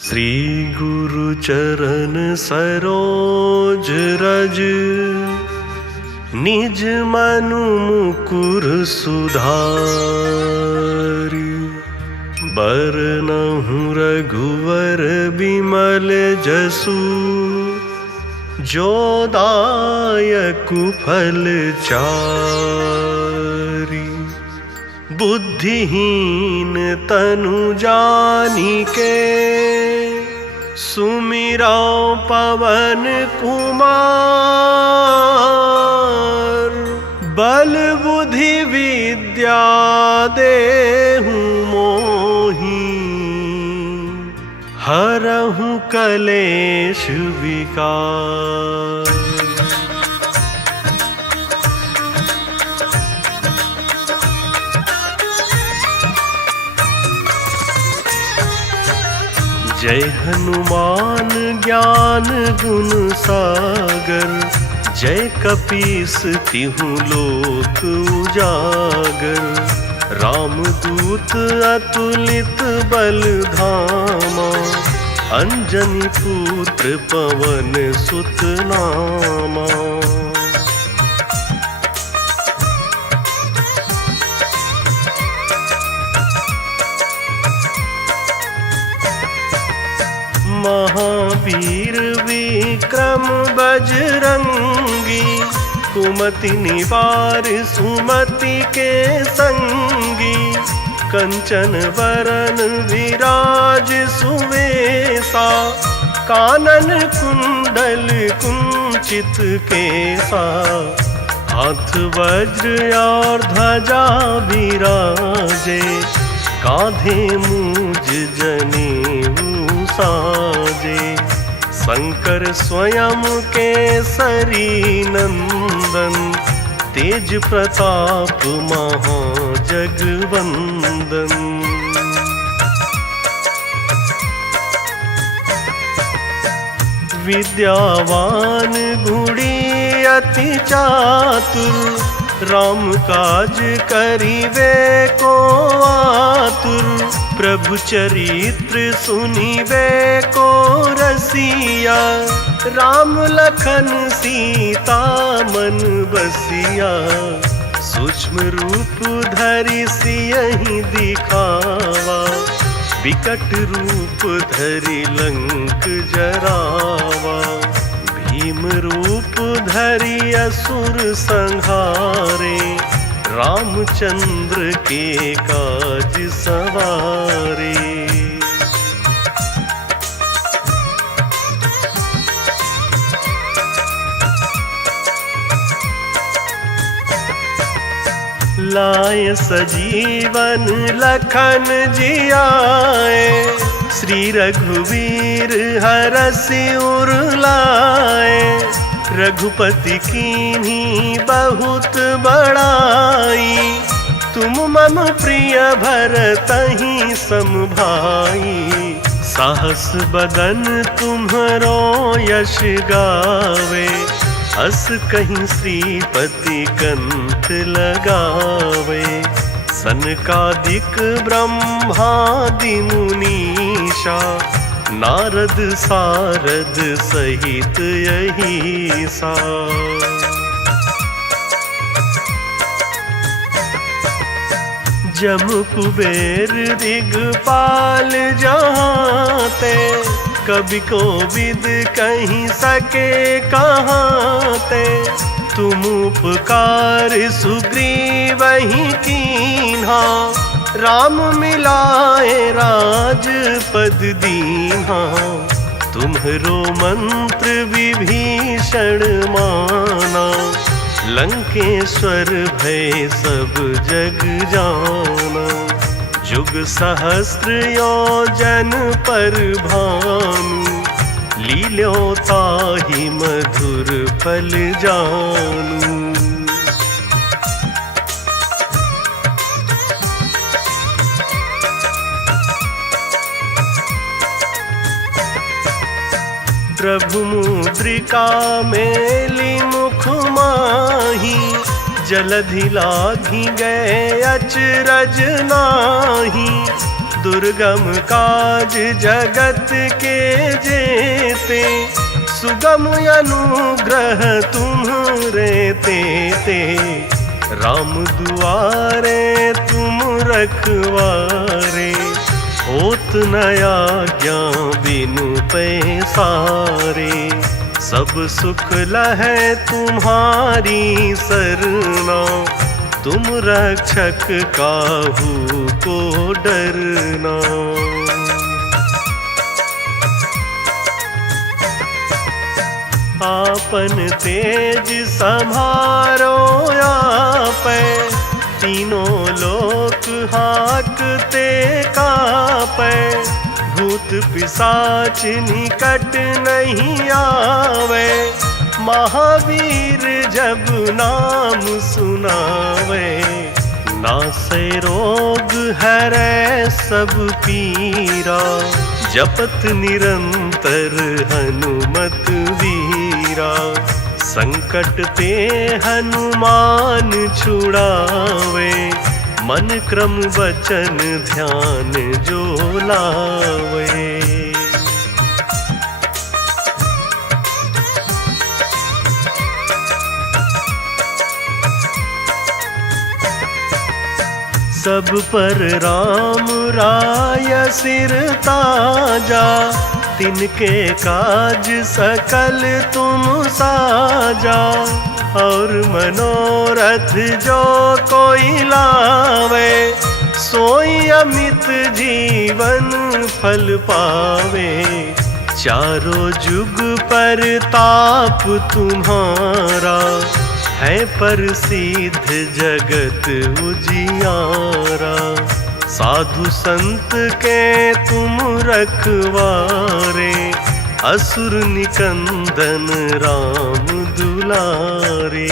श्री गुरु चरण सरोज रज, निज मनु मुकुर सुधारि। बरनहुँ रघुवर बिमल जसु, जो दायकु फल चारि। बुद्धिहीन तनु जानिके, सुमिरौ पवन कुमार। बल बुद्धि विद्या देहु मोहि, हरहु कलेश विकार। जय हनुमान ज्ञान गुण सागर, जय कपीस तिहुँ लोक उजागर। रामदूत अतुलित बल धामा, अंजनी पुत्र पवन सुत नामा। महावीर विक्रम बजरंगी, कुमति निवार सुमति के संगी। कंचन वरन विराज सुवेसा, कानन कुंडल कुंचित केसा। हाथ वज्र और ध्वजा विराजे, कांधे मूज जनेऊ साजे। शंकर स्वयं केसरी नंदन, तेज प्रताप महाजगवंदन। विद्यावान गुणी अति चातुर, राम काज करिवे को आतुर। प्रभु चरित्र सुनिवे को रसिया, राम लखन सीता मन बसिया। सूक्ष्म रूप धरि सियहि दिखावा, विकट रूप धरि लंक जरावा। भीम रूप धरि असुर संहारे, रामचंद्र के काज सवारे। लाय सजीवन लखन जियाए, श्री रघुवीर हरषि उर लाए। रघुपति कीन्ही बहुत बड़ाई, तुम मम प्रिय भरतहि सम भाई। साहस बदन तुम्हरो यश गावे, अस कहीं श्रीपति कंठ लगावे। सनकादिक ब्रह्मादि मुनीषा, नारद सारद सहित अहीसा। जम कुबेर दिगपाल जहाँते, कवि कोविद कहीं सके कहाँते। तुम उपकार सुग्रीवहि कीन्हा, राम मिलाए राजपद दीन्हा। तुम्हरो मंत्र विभीषण माना, लंकेश्वर भय सब जग जाना। जुग सहस्र योजन पर भानु, लील्यो ताहि मधुर फल जानू। प्रभु मुद्रिका मेली मुख माही, जलधि लाघि गए अचरज नाही। दुर्गम काज जगत के जेते, सुगम अनुग्रह तुम्हरे तेते। राम दुआरे तुम रखवारे, होत न आज्ञा बिनु पैसारे। सब सुख लहै तुम्हारी सरना, तुम रक्षक काहू को डरना। आपन तेज सम्हारो आपै, तीनों लोक हाकते कापै। भूत पिशाच निकट नहीं आवे, महावीर जब नाम सुनावे। नासै रोग हरै सब पीरा, जपत निरंतर हनुमत वीरा। संकट ते हनुमान छुड़ावे, मन क्रम वचन ध्यान जो लावे। सब पर राम राय सिर ताजा, तिनके काज सकल तुम साजा। और मनोरथ जो कोई लावे, सोई अमित जीवन फल पावे। चारों जुग पर ताप तुम्हारा, है प्रसिद्ध जगत उजियारा। साधु संत के तुम रखवारे, असुर निकंदन राम दुलारे।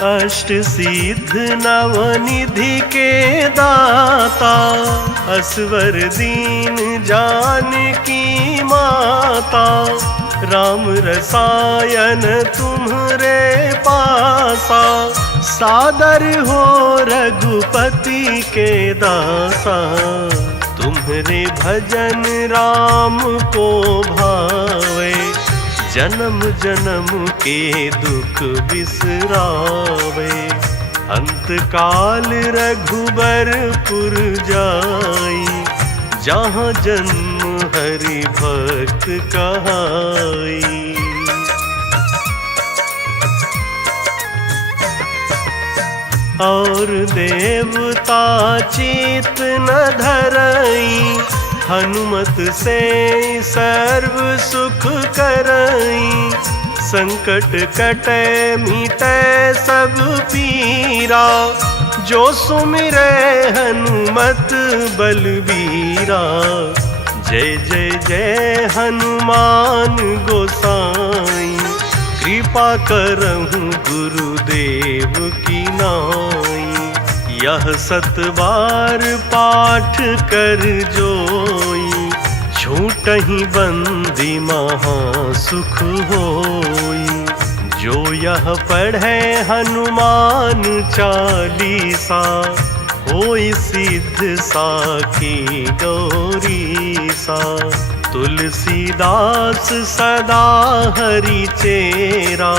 अष्ट सिद्ध नवनिधि के दाता, असवर दीन जानकी माता। राम रसायन तुम्हरे पासा, सादर हो रघुपति के दासा। तुम्हरे भजन राम को भावे, जन्म जन्म के दुख बिसरावे। अंत काल रघुबरपुर जाई, जहाँ जन्म हरि भक्त कहाई। और देवता चित न धरई, हनुमत से सर्व सुख करई। संकट कटे मिटे सब पीरा, जो सुमिरे हनुमत बलबीरा। जय जय जय हनुमान गोसाई, कृपा करहु गुरुदेव की नाई। यह 7 बार पाठ कर जोई, छूटहि बंदी महा सुख होई। जो यह पढ़े हनुमान चालीसा, होई सिद्ध साखी गौरीसा। तुलसीदास सदा हरि चेरा,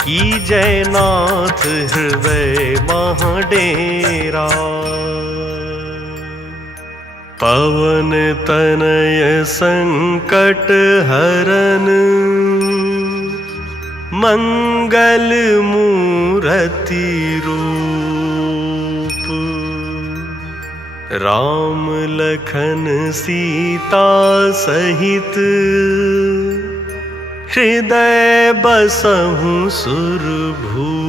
की जयनाथ हृदय महाडेरा। पवन तनय संकट हरन, मंगल मूरति रूप। राम लखन सीता सहित, हृदय बसहु सुरभूप।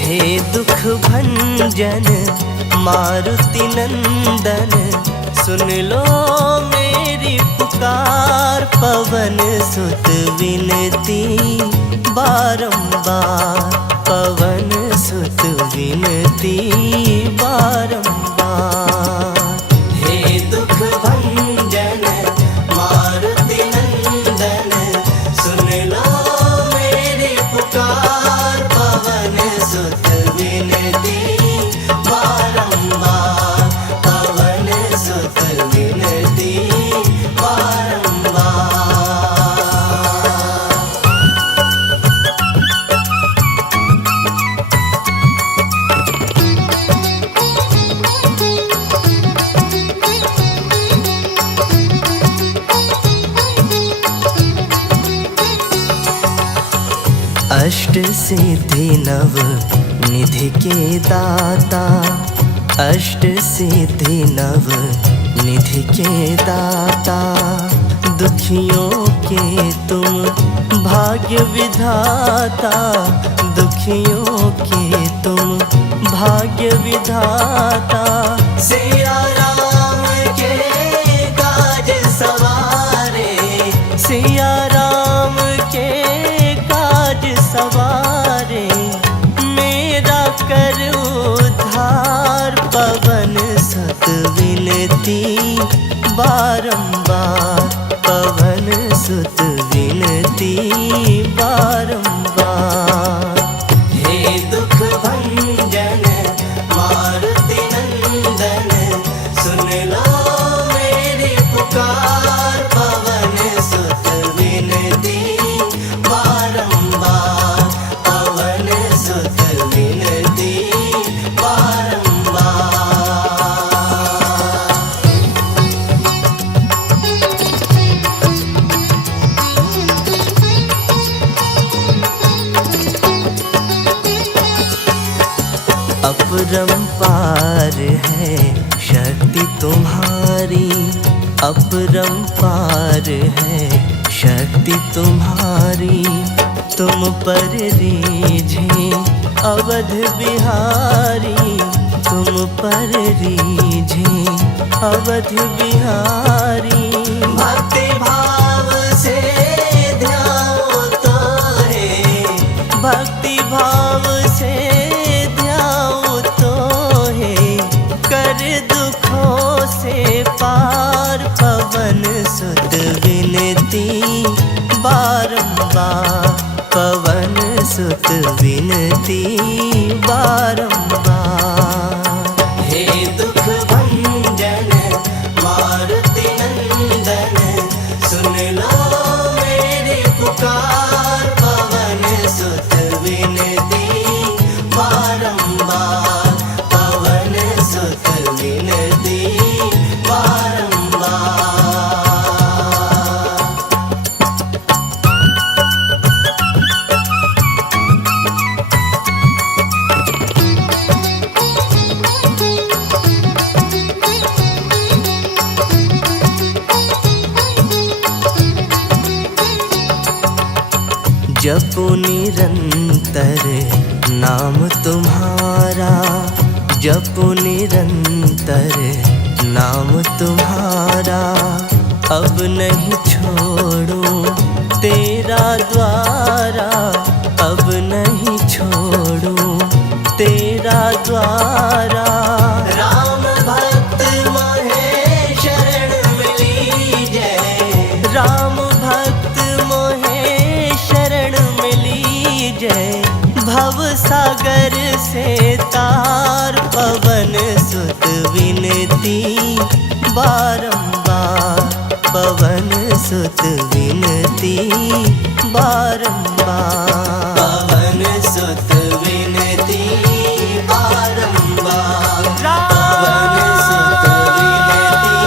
हे दुख भंजन मारुति नंदन, सुन लो मेरी पुकार। पवन सुत विनती बारंबार पवन सुत विनती बारंबार। हे दुख भंजन मारुति नंदन सुन लो मेरी पुकार पवन सुत विनती बारंबार पवन सुत विनती बारंबार। अष्ट सिद्धि नव निधि के दाता अष्ट सिद्धि नव निधि के दाता दुखियों के तुम भाग्य विधाता दुखियों के तुम भाग्य विधाता। सिया राम के काज सवारे सिया राम के काज सवारे मेरा कर उद्धार पवन सुत विनती बारंबार पवन सुत विनती बारंबार। हे दुख भंजन मारुति नंदन सुन लो मेरी पुकार पवन सुत विनती बारंबार पवन सुत विनती बारंबार। अपरंपार है शक्ति तुम्हारी अपरंपार है शक्ति तुम्हारी तुम पर रीझे अवध बिहारी तुम पर रीझे अवध बिहारी। भक्ति भाव से ध्याओ तो है भक्ति भाव से कर दुखों से पार पवन सुत विनती बारंबार पवन सुत विनती बारंबार। हे दुख भंजन मारुति नंदन सुन लो मेरी पुकार पवन सुत विनती बारंबार पवन सुत विनती बारंबार। जपो निरंतर नाम तुम्हारा जपो निरंतर नाम तुम्हारा अब नहीं छोड़ो तेरा द्वारा अब नहीं छोड़ो तेरा द्वारा। राम भक्त मोहे शरण मिली जय राम भक्त मोहे शरण मिली जय भव सागर से तार पवन सुत विनती बारंबार पवन सुत विनती बारंबार पवन सुत विनती बारंबार पवन सुत विनती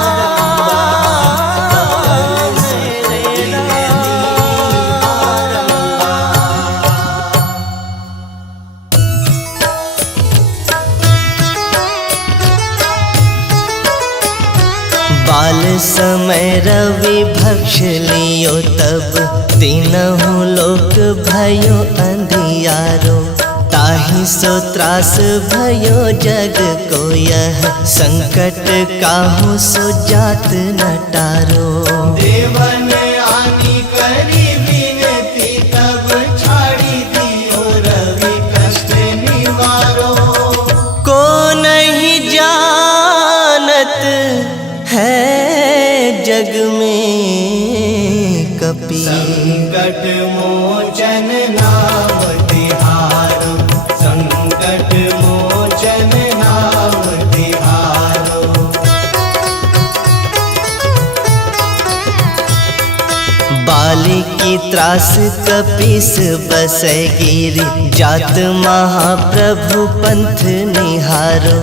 बारंबार पवन सुत विनती बाल समय रवि भक्ष लियो तब तीनहु लोक भयो अंधियारो ताहि सो त्रास भयो जग को यह संकट काहू सो जात न टारो। देवन आनी करी विनती तब छाड़ी दियो रवि कष्ट निवारो। को नहीं जानत है जग में कपि, संकट मोचन नाम तिहारो, संकट मोचन नाम तिहारो। बाली की त्रास कपीस बसै गिरि, जात महाप्रभु पंथ निहारो।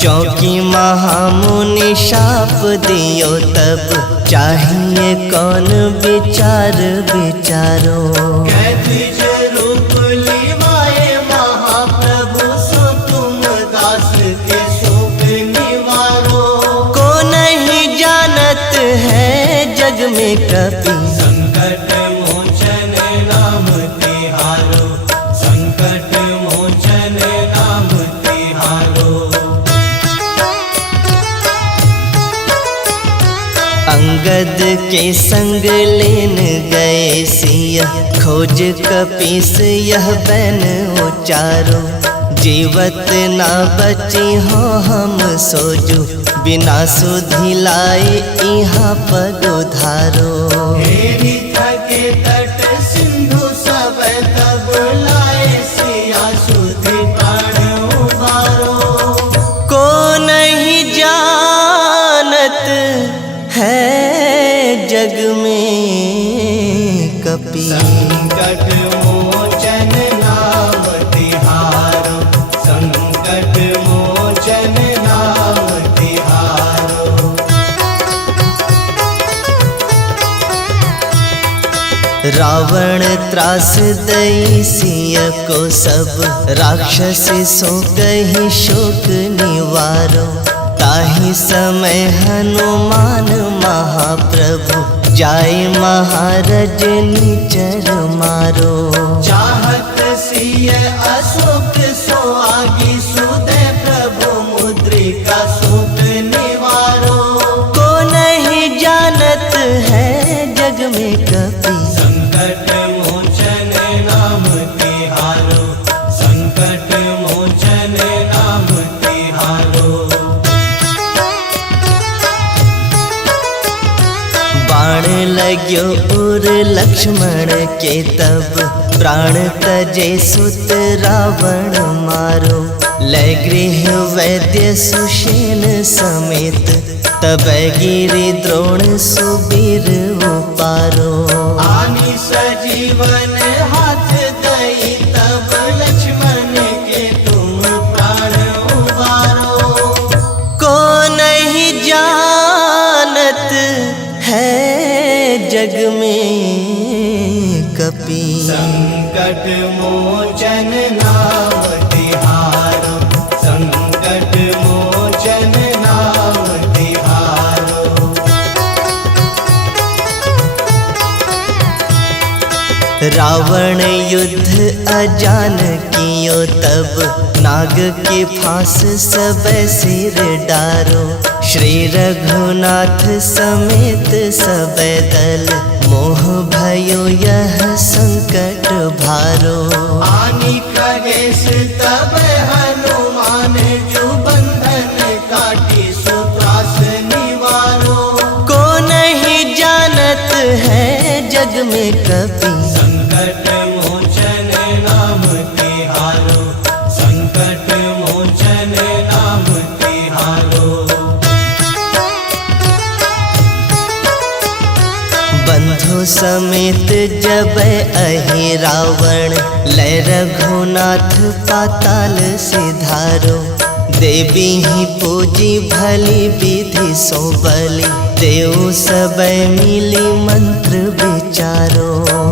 चौकी महामुनि शाप दियो तब, चाहिए कौन विचार विचारो। कैथिज रूप लिवाए महाप्रभु, सो तुम दास के शोक निवारो। को नहीं जानत है जग में कपि, संकट मोचन नाम तिहारो, संकट मोचन नाम तिहारो। अंगद के संग लेन गए सिया, खोज कपीस यह बैन उचारो। जीवत ना बची हो हम सोजो, बिना सुधि लाए यहाँ पग उधारो। हेरी थके तट सिंधु सब तब लाए, सिया सुधि प्राण उबारो। को नहीं जानत है जग में कपि, संकट मोचन नाम तिहारो, संकट मोचन नाम तिहारो। रावण त्रास दई सिय को सब, राक्षस सो कही शोक निवारो। ताहि समय हनुमान महाप्रभु, जाय महारज निचर मारो। चाहत सिय अशोक सो आगी, सुदय प्रभु मुद्रिका शोक निवारो। को नहीं जानत है जग में कपि, संकट मोचन नाम तिहारो, संकट मोचन नाम तिहारो। बाण लाग्यो उर लक्ष्मण के तब, प्राण तजे सुत रावण मारो। लै गृह वैद्य सुषेण समेत, तब गिरि द्रोण सुबीर उपारो। आनी सजीवन हाथ दई तब, लक्ष्मण के तुम प्राण उबारो। को नहीं जानत है जग में कपि, संकट मोचन नाम तिहारो, संकट मोचन नाम तिहारो। रावण युद्ध अजान कियो तब, नाग के फांस सब सिर डारो। श्री रघुनाथ समेत सब दल, मोह भयो यह संकट भारो। आनी खगेश तब हनुमान, जो बंधन काटी सो त्रास निवारो। को नहीं जानत है जग में कपि, संकट मोचन नाम तिहारो, संकट मोचन नाम तिहारो। बंधु समेत जब अहि रावण, लै रघुनाथ पाताल सिधारो। देवी ही पूजी भली विधि सो बलि, देव सब मिली मंत्र विचारो।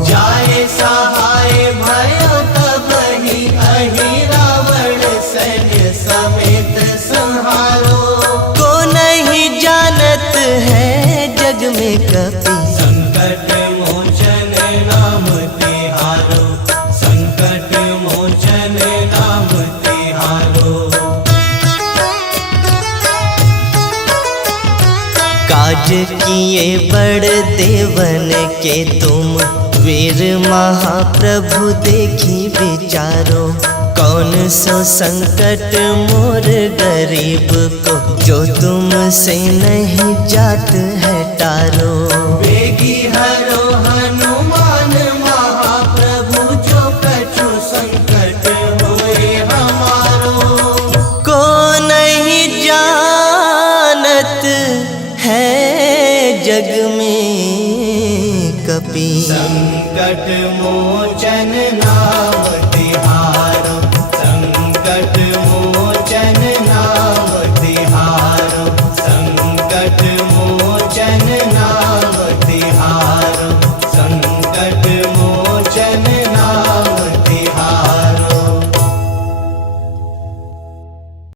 जाए सहाय भयो तब ही, अहि रावण सैन्य समेत संहारो। को नहीं जानत है जग में कपि, संकट मोचन नाम तिहारो, संकट मोचन नाम किए बड़ देवन के तुम, वीर महाप्रभु देखी विचारो। कौन सो संकट मोर गरीब को, जो तुमसे नहीं जात है टारो। वेगी हरो हनुमान महाप्रभु, जो कछु संकट होए हमारो। को नहीं जानत है जग में कपि, संकट मोचन नाम